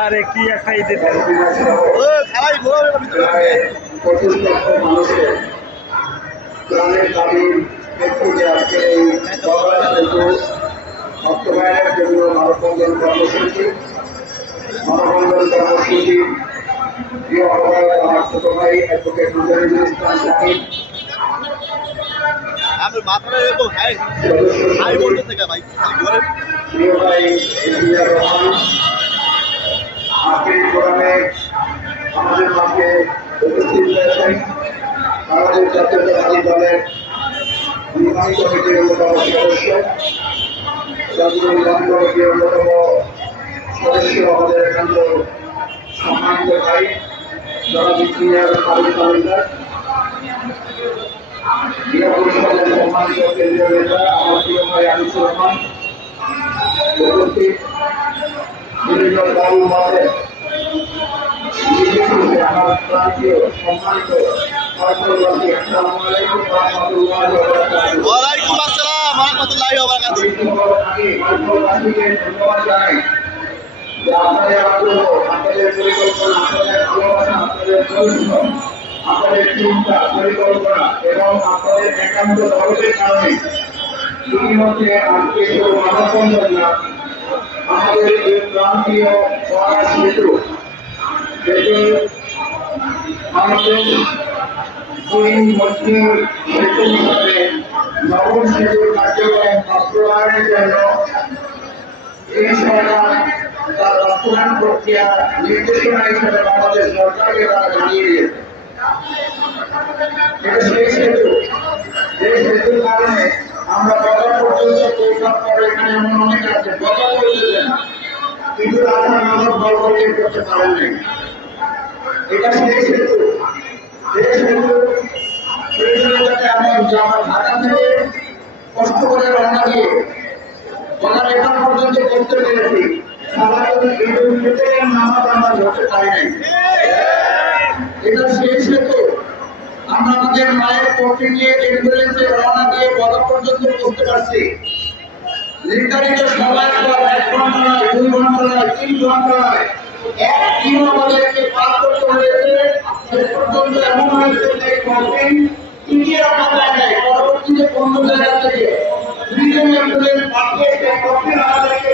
আরে কি একটা ঈদের মানুষের প্রাণের দাবির প্রেক্ষিতে আজকে এই বাস্তবায়নের জন্য মানববন্ধন কর্মসূচি প্রিয় আহ্বায়ক আমার ছোট ভাই অ্যাডভোকেট মুজাহিদুল ইসলাম শাহিদ প্রিয় ভাই ইঞ্জিনিয়ার রহমান আজকের প্রোগ্রামে আমাদের মাঝে উপস্থিত হয়েছেন বাংলাদেশ জাতীয়তাবাদী দলের নির্বাহী কমিটির অন্যতম সদস্য জাতীয় নির্বাহী কমিটির অন্যতম সদস্য আমাদের একান্ত সম্মানিত ভাই যারা ইঞ্জিনিয়ার খালিদ তালুকদার ক্রীড়া পরিষদের সম্মানিত কেন্দ্রীয় নেতা আমার প্রিয় ভাই আনিসুর রহমান উপস্থিত বিভিন্ন দল মতে আমার প্রান্তীয় সম্মানিত ওয়ালাইকুম আসসালাম ওয়া রাহমাতুল্লাহি ওয়া বারাকাতুহু। আপনাদের চিন্তা পরিকল্পনা এবং আপনাদের একান্ত দলের কারণে ইতিমধ্যে আজকে শুধু মানববন্ধন না আমাদের এই প্রান্তীয় পড়া সেতু যেটি আমাদের দুই মধ্যের সেতু হিসাবে নবম সেতুর কার্যক্রম বাস্তবায়নের জন্য এই সরকার তার বাস্তবায়ন প্রক্রিয়া নির্দেশনা হিসেবে বাংলাদেশ সরকারকে তারা জানিয়ে দিয়েছে। এটা সেই সেতু যে সেতুর কারণে আমরা বাজার পর্যন্ত পৌঁছার পরে এখানে এমন অনেক আছে কথা বলতেছে না কিন্তু রাস্তা নামাজ বলবলি করতে পারেন নাই। এটা সেই সেতু যে সেতু সেই সেতুটাতে আমরা ঢাকা থেকে কষ্ট করে রওনা দিয়ে ওখানে এখান পর্যন্ত করতে পেরেছি নামাজ আমরা ধরতে পারি নাই। এটা সেই সেতু আমরা আমাদের মায়ের পক্ষে নিয়ে অ্যাম্বুলেন্সে রওনা দিয়ে বদর পর্যন্ত পৌঁছতে পারছি। নির্ধারিত সময় পর 1 ঘন্টা নয়, 2 ঘন্টা নয়, 3 ঘন্টা নয়, একদিন আমাদেরকে পার করতে হয়েছে। শেষ পর্যন্ত এমন হয়েছে যে কঠিন টিকিয়ে রাখা যায় নাই। পরবর্তীতে অন্য জায়গা থেকে দুইজন অ্যাম্বুলেন্স পাঠিয়ে সেই কঠিন আমাদেরকে